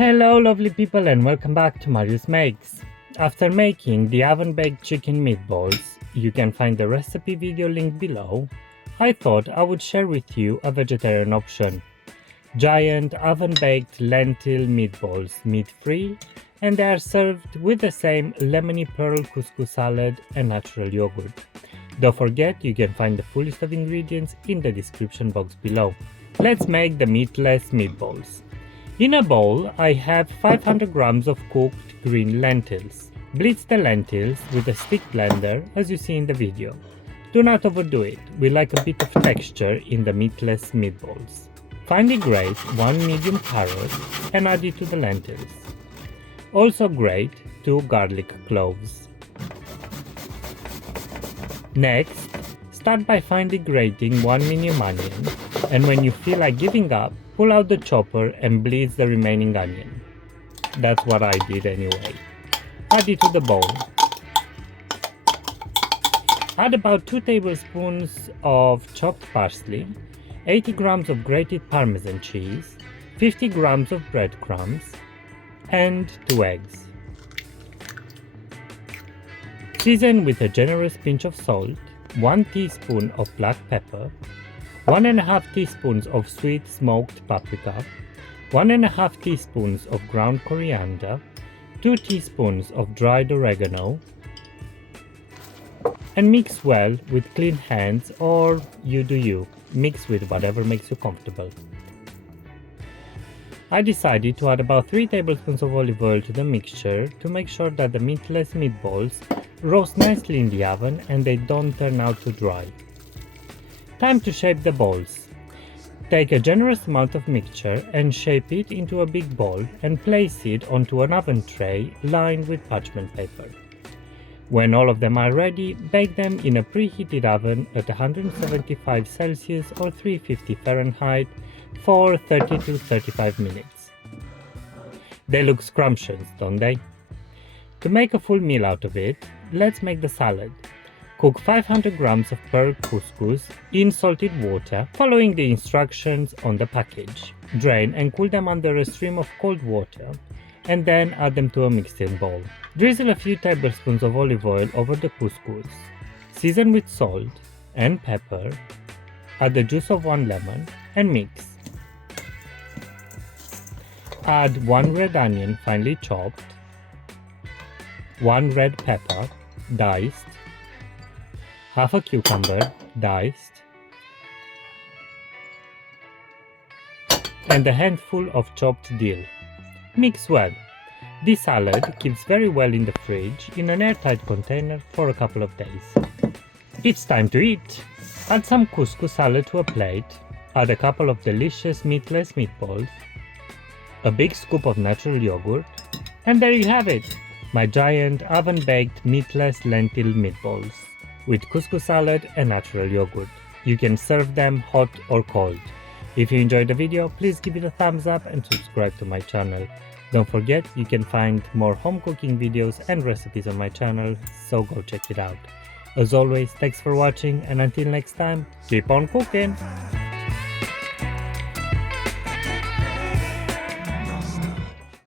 Hello lovely people and welcome back to Marius Makes. After making the oven-baked chicken meatballs, you can find the recipe video link below. I thought I would share with you a vegetarian option. Giant oven-baked lentil meatballs, meat-free, and they are served with the same lemony pearl couscous salad and natural yogurt. Don't forget you can find the full list of ingredients in the description box below. Let's make the meatless meatballs. In a bowl, I have 500 grams of cooked green lentils. Blitz the lentils with a stick blender as you see in the video. Do not overdo it, we like a bit of texture in the meatless meatballs. Finely grate 1 medium carrot and add it to the lentils. Also grate 2 garlic cloves. Next, start by finely grating 1 medium onion, and when you feel like giving up, pull out the chopper and blitz the remaining onion. That's what I did anyway. Add it to the bowl. Add about 2 tablespoons of chopped parsley, 80 grams of grated parmesan cheese, 50 grams of breadcrumbs, and 2 eggs. Season with a generous pinch of salt, 1 teaspoon of black pepper, 1.5 teaspoons of sweet smoked paprika, 1.5 teaspoons of ground coriander, 2 teaspoons of dried oregano, and mix well with clean hands, or you do you. Mix with whatever makes you comfortable. I decided to add about 3 tablespoons of olive oil to the mixture to make sure that the meatless meatballs roast nicely in the oven and they don't turn out too dry. Time to shape the balls. Take a generous amount of mixture and shape it into a big ball and place it onto an oven tray lined with parchment paper. When all of them are ready, bake them in a preheated oven at 175 Celsius or 350 Fahrenheit for 30 to 35 minutes. They look scrumptious, don't they? To make a full meal out of it, let's make the salad. Cook 500 grams of pearl couscous in salted water, following the instructions on the package. Drain and cool them under a stream of cold water, and then add them to a mixing bowl. Drizzle a few tablespoons of olive oil over the couscous. Season with salt and pepper. Add the juice of 1 lemon and mix. Add 1 red onion finely chopped, 1 red pepper diced, half a cucumber diced, and a handful of chopped dill. Mix well. This salad keeps very well in the fridge in an airtight container for a couple of days. It's time to eat! Add some couscous salad to a plate, add a couple of delicious meatless meatballs, a big scoop of natural yogurt, and there you have it! My giant oven-baked meatless lentil meatballs with couscous salad and natural yogurt. You can serve them hot or cold. If you enjoyed the video, please give it a thumbs up and subscribe to my channel. Don't forget you can find more home cooking videos and recipes on my channel, so go check it out. As always, thanks for watching, and until next time, keep on cooking!